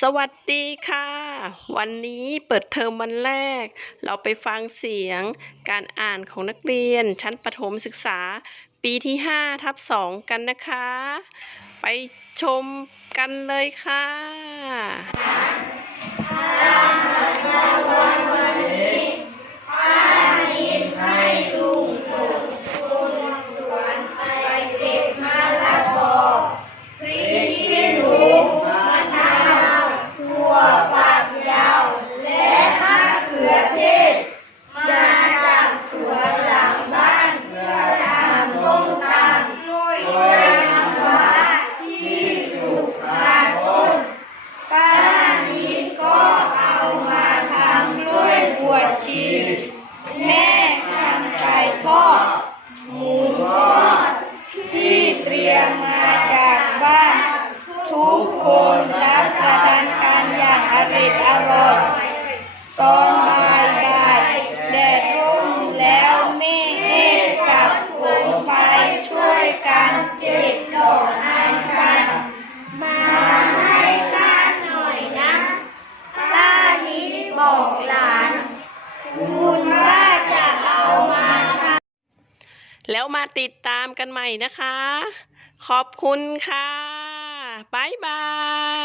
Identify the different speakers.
Speaker 1: สวัสดีค่ะ วันนี้เปิดเทอมวันแรก เราไปฟังเสียงการอ่านของนักเรียน ชั้นประถมศึกษา ปีที่5ทับ2กันนะคะ ไปชมกันเลยค่ะ
Speaker 2: แม่ทำไก่ทอดหมูทอดที่เตรียมมาจากบ้าน ทุกคนรับประทานกันอย่างอริดอร่อย
Speaker 1: แล้วมาติดตามกันใหม่นะคะ ขอบคุณค่ะ บ๊ายบาย